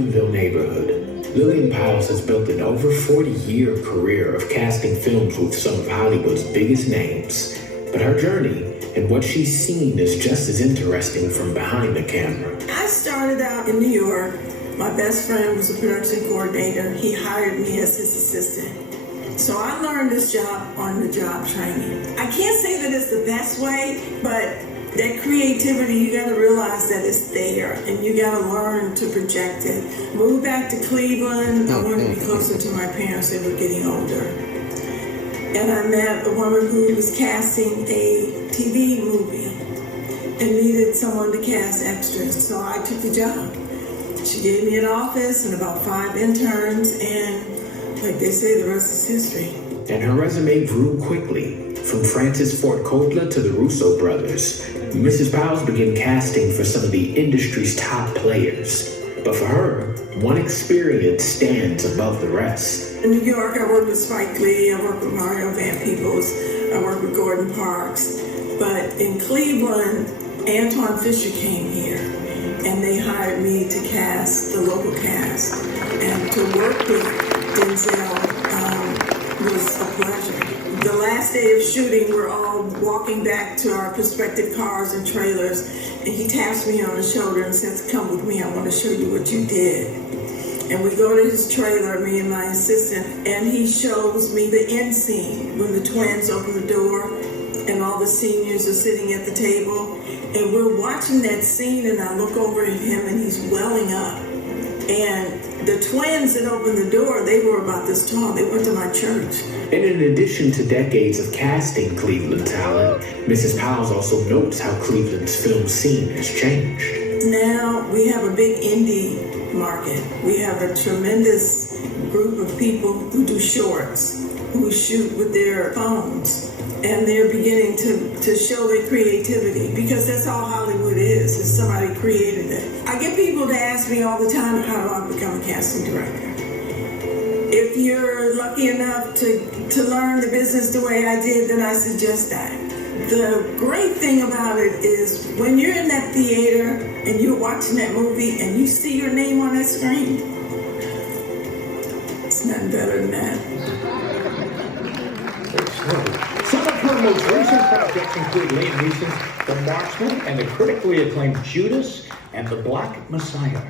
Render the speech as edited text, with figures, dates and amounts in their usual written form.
neighborhood. Lillian Pyles has built an over 40-year career of casting films with some of Hollywood's biggest names. But her journey and what she's seen is just as interesting from behind the camera. I started out in New York. My best friend was a production coordinator. He hired me as his assistant. So I learned this job on the job training. I can't say that it's the best way, but that creativity, you got to realize that it's there, and you got to learn to project it. Moved back to Cleveland. I wanted to be closer to my parents. They were getting older. And I met a woman who was casting a TV movie and needed someone to cast extras. So I took the job. She gave me an office and about 5 interns, and like they say, the rest is history. And her resume grew quickly. From Francis Ford Coppola to the Russo brothers, Mrs. Pyles began casting for some of the industry's top players. But for her, one experience stands above the rest. In New York, I worked with Spike Lee, I worked with Mario Van Peebles, I worked with Gordon Parks. But in Cleveland, Antoine Fisher came here, and they hired me to cast the local cast. And to work with Denzel was a pleasure. The last day of shooting, we're all walking back to our prospective cars and trailers, and he taps me on the shoulder and says, "Come with me, I want to show you what you did." And we go to his trailer, me and my assistant, and he shows me the end scene when the twins open the door and all the seniors are sitting at the table. And we're watching that scene, and I look over at him, and he's welling up. And the twins that opened the door, they were about this tall. They went to my church. And in addition to decades of casting Cleveland talent, Mrs. Pyles also notes how Cleveland's film scene has changed. Now we have a big indie market. We have a tremendous group of people who do shorts, who shoot with their phones. And they're beginning to show their creativity, because that's all Hollywood is somebody created it. I get people to ask me all the time, how do I become a casting director? If you're lucky enough to learn the business the way I did, then I suggest that. The great thing about it is when you're in that theater and you're watching that movie and you see your name on that screen, it's nothing better than that. Some of her most recent projects include Liam Neeson's The Marksman and the critically acclaimed Judas and the Black Messiah.